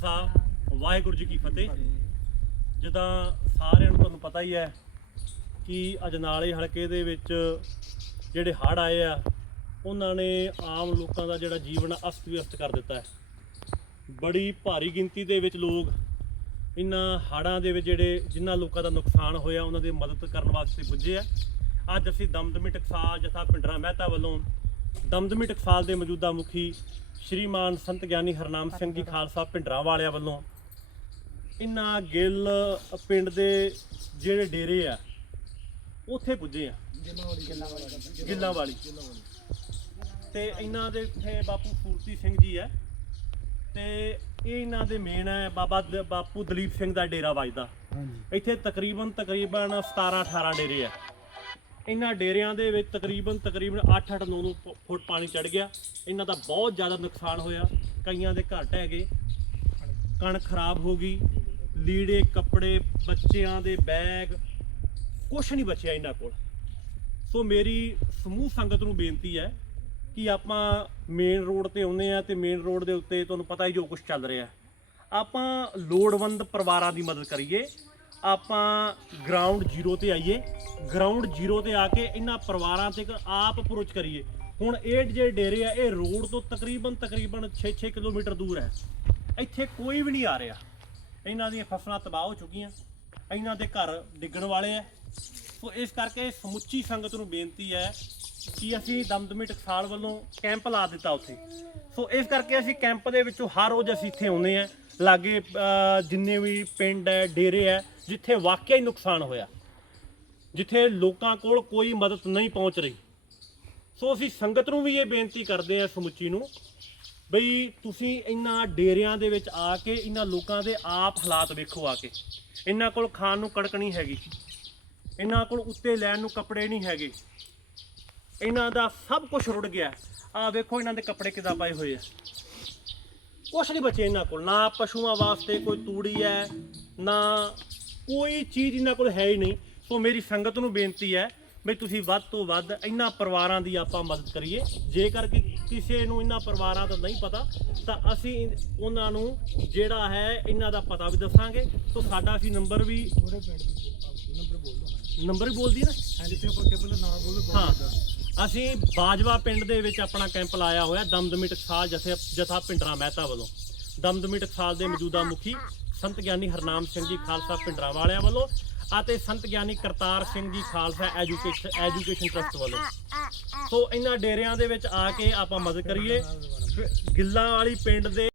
ਖਾਲਸਾ, ਵਾਹਿਗੁਰੂ ਜੀ ਕੀ ਫਤਿਹ। ਜਿੱਦਾਂ ਸਾਰਿਆਂ ਨੂੰ ਤੁਹਾਨੂੰ ਪਤਾ ਹੀ ਹੈ ਕਿ ਅਜਨਾਲੇ ਹਲਕੇ ਦੇ ਵਿੱਚ ਜਿਹੜੇ ਹੜ੍ਹ ਆਏ ਆ, ਉਹਨਾਂ ਨੇ ਆਮ ਲੋਕਾਂ ਦਾ ਜਿਹੜਾ ਜੀਵਨ ਅਸਤ ਵਿਅਸਤ ਕਰ ਦਿੱਤਾ ਹੈ। ਬੜੀ ਭਾਰੀ ਗਿਣਤੀ ਦੇ ਵਿੱਚ ਲੋਕ ਇਹਨਾਂ ਹੜ੍ਹਾਂ ਦੇ ਵਿੱਚ ਜਿਹੜੇ ਜਿਨ੍ਹਾਂ ਲੋਕਾਂ ਦਾ ਨੁਕਸਾਨ ਹੋਇਆ, ਉਹਨਾਂ ਦੀ ਮਦਦ ਕਰਨ ਵਾਸਤੇ ਪੁੱਜੇ ਆ। ਅੱਜ ਅਸੀਂ ਦਮਦਮੀ ਟਕਸਾਲ ਜਥਾ ਪਿੰਡਰਾ ਮਹਿਤਾ ਵੱਲੋਂ ਦਮਦਮੀ ਟਕਸਾਲ ਦੇ ਮੌਜੂਦਾ ਮੁਖੀ ਸ਼੍ਰੀਮਾਨ ਸੰਤ ਗਿਆਨੀ ਹਰਨਾਮ ਸਿੰਘ ਜੀ ਖਾਲਸਾ ਪਿੰਡਰਾ ਵਾਲਿਆਂ ਵੱਲੋਂ ਇਹਨਾਂ ਗਿੱਲ ਪਿੰਡ ਦੇ ਜਿਹੜੇ ਡੇਰੇ ਆ ਉੱਥੇ ਪੁੱਜੇ ਆ। ਗਿੱਲਾਂ ਵਾਲੀ। ਤੇ ਇਹਨਾਂ ਦੇ ਇੱਥੇ ਬਾਪੂ ਫੂਰਤੀ ਸਿੰਘ ਜੀ ਹੈ ਤੇ ਇਹ ਇਹਨਾਂ ਦੇ ਮੇਨ ਹੈ ਬਾਬਾ ਦ- ਬਾਪੂ ਦਲੀਪ ਸਿੰਘ ਦਾ ਡੇਰਾ ਵੱਜਦਾ। ਇੱਥੇ ਤਕਰੀਬਨ ਤਕਰੀਬਨ 17 18 ਡੇਰੇ ਆ। ਇਹਨਾਂ ਡੇਰਿਆਂ ਦੇ ਵਿੱਚ ਤਕਰੀਬਨ ਤਕਰੀਬਨ 8 8 9 9 ਫੁੱਟ ਪਾਣੀ ਚੜ ਗਿਆ। ਇਹਨਾਂ ਦਾ ਬਹੁਤ ਜ਼ਿਆਦਾ ਨੁਕਸਾਨ ਹੋਇਆ। ਕਈਆਂ ਦੇ ਘਰ ਢਹਿ ਗਏ। ਕਣਕ ਖਰਾਬ ਹੋ ਗਈ। ਲੀੜੇ, ਕੱਪੜੇ, ਬੱਚਿਆਂ ਦੇ ਬੈਗ ਕੁਝ ਨਹੀਂ ਬਚਿਆ ਇਹਨਾਂ ਕੋਲ। ਸੋ ਮੇਰੀ ਸਮੂਹ ਸੰਗਤ ਨੂੰ ਬੇਨਤੀ ਹੈ ਕਿ ਆਪਾਂ ਮੇਨ ਰੋਡ ਤੇ ਆਉਂਦੇ ਆ ਤੇ ਮੇਨ ਰੋਡ ਦੇ ਉੱਤੇ ਤੁਹਾਨੂੰ ਪਤਾ ਹੀ ਜੋ ਕੁਝ ਚੱਲ ਰਿਹਾ ਆਪਾਂ ਲੋੜਵੰਦ ਪਰਿਵਾਰਾਂ ਦੀ ਮਦਦ ਕਰੀਏ। ਆਪਾਂ ਗਰਾਊਂਡ ਜ਼ੀਰੋ ਤੇ ਆਈਏ। ਗਰਾਊਂਡ ਜ਼ੀਰੋ ਤੇ ਆ ਕੇ ਇਹਨਾਂ ਪਰਿਵਾਰਾਂ ਤੇ ਆਪ ਅਪਰੋਚ ਕਰੀਏ। ਹੁਣ ਇਹ ਜਿਹੜੇ ਡੇਰੇ ਆ, ਇਹ ਰੋਡ ਤੋਂ ਤਕਰੀਬਨ ਤਕਰੀਬਨ 6-6 ਕਿਲੋਮੀਟਰ ਦੂਰ ਹੈ। ਇੱਥੇ ਕੋਈ ਵੀ ਨਹੀਂ ਆ ਰਿਹਾ। ਇਹਨਾਂ ਦੀਆਂ ਫਸਲਾਂ ਤਬਾਹ ਹੋ ਚੁੱਕੀਆਂ। ਇਹਨਾਂ ਦੇ ਘਰ ਡਿੱਗਣ ਵਾਲੇ ਆ। ਸੋ ਇਸ ਕਰਕੇ ਸਮੁੱਚੀ ਸੰਗਤ ਨੂੰ ਬੇਨਤੀ ਹੈ ਕਿ ਅਸੀਂ ਦਮਦਮੀ ਟਕਸਾਲ ਵੱਲੋਂ ਕੈਂਪ ਲਾ ਦਿੱਤਾ ਉੱਥੇ। ਸੋ ਇਸ ਕਰਕੇ ਅਸੀਂ ਕੈਂਪ ਦੇ ਵਿੱਚੋਂ ਹਰ ਰੋਜ਼ ਅਸੀਂ ਇੱਥੇ ਆਉਂਦੇ ਆ ਲਾਗੇ ਜਿੰਨੇ ਵੀ ਪਿੰਡ ਹੈ, ਡੇਰੇ ਹੈ, ਜਿੱਥੇ ਵਾਕਿਆ ਹੀ ਨੁਕਸਾਨ ਹੋਇਆ। ਜਿੱਥੇ ਲੋਕਾਂ ਕੋਲ ਕੋਈ ਮਦਦ ਨਹੀਂ ਪਹੁੰਚ ਰਹੀ। ਸੋ ਅਸੀਂ ਸੰਗਤ ਨੂੰ ਵੀ ਇਹ ਬੇਨਤੀ ਕਰਦੇ ਆ ਸਮੁੱਚੀ ਨੂੰ ਬਈ ਤੁਸੀਂ ਇਹਨਾਂ ਡੇਰਿਆਂ ਦੇ ਵਿੱਚ ਆ ਕੇ ਇਹਨਾਂ ਲੋਕਾਂ ਦੇ ਆਪ ਹਾਲਾਤ ਵੇਖੋ ਆ ਕੇ। ਇਹਨਾਂ ਕੋਲ ਖਾਣ ਨੂੰ ਕੜਕ ਨਹੀਂ ਹੈਗੀ। ਇਹਨਾਂ ਕੋਲ ਉੱਤੇ ਲੈਣ ਨੂੰ ਕੱਪੜੇ ਨਹੀਂ ਹੈਗੇ। ਇਹਨਾਂ ਦਾ ਸਭ ਕੁਝ ਰੁੜ ਗਿਆ। ਆ ਵੇਖੋ ਇਹਨਾਂ ਦੇ ਕੱਪੜੇ ਕਿਦਾਂ ਪਾਏ ਹੋਏ ਆ। ਕੁਛ ਨਹੀਂ ਬਚੇ ਇਹਨਾਂ ਕੋਲ। ਨਾ ਪਸ਼ੂਆਂ ਵਾਸਤੇ ਕੋਈ ਤੂੜੀ ਹੈ, ਨਾ ਕੋਈ ਚੀਜ਼ ਇਹਨਾਂ ਕੋਲ ਹੈ ਹੀ ਨਹੀਂ। ਸੋ ਮੇਰੀ ਸੰਗਤ ਨੂੰ ਬੇਨਤੀ ਹੈ ਵੀ ਤੁਸੀਂ ਵੱਧ ਤੋਂ ਵੱਧ ਇਹਨਾਂ ਪਰਿਵਾਰਾਂ ਦੀ ਆਪਾਂ ਮਦਦ ਕਰੀਏ। ਜੇਕਰ ਕਿ ਕਿਸੇ ਨੂੰ ਇਹਨਾਂ ਪਰਿਵਾਰਾਂ ਦਾ ਨਹੀਂ ਪਤਾ ਤਾਂ ਅਸੀਂ ਉਹਨਾਂ ਨੂੰ ਜਿਹੜਾ ਹੈ ਇਹਨਾਂ ਦਾ ਪਤਾ ਵੀ ਦੱਸਾਂਗੇ। ਸੋ ਸਾਡਾ ਅਸੀਂ ਨੰਬਰ ਵੀ ਨੰਬਰ ਹੀ ਬੋਲਦੀ ਹੈ ਨਾ? ਹਾਂ। ਅਸੀਂ ਬਾਜਵਾ ਪਿੰਡ ਦੇ ਵਿੱਚ ਆਪਣਾ ਕੈਂਪ ਲਾਇਆ ਹੋਇਆ ਦਮਦਮੀ ਟਕਸਾਲ ਜਥੇ ਜਥਾ ਪਿੰਡਰਾ ਮਹਿਤਾ ਵੱਲੋਂ। ਦਮਦਮੀ ਟਕਸਾਲ ਦੇ ਮੌਜੂਦਾ ਮੁਖੀ ਸੰਤ ਗਿਆਨੀ ਹਰਨਾਮ ਸਿੰਘ ਜੀ ਖਾਲਸਾ ਪਿੰਡਰਾ ਵਾਲਿਆਂ ਵੱਲੋਂ ਅਤੇ ਸੰਤ ਗਿਆਨੀ Kartar Singh ji Khalsa education education trust ਵੱਲੋਂ। ਸੋ ਇਹਨਾਂ ਡੇਰਿਆਂ ਦੇ ਵਿੱਚ ਆ ਕੇ ਆਪਾਂ ਮਦਦ ਕਰੀਏ। ਗਿੱਲਾਂ ਵਾਲੀ ਪਿੰਡ ਦੇ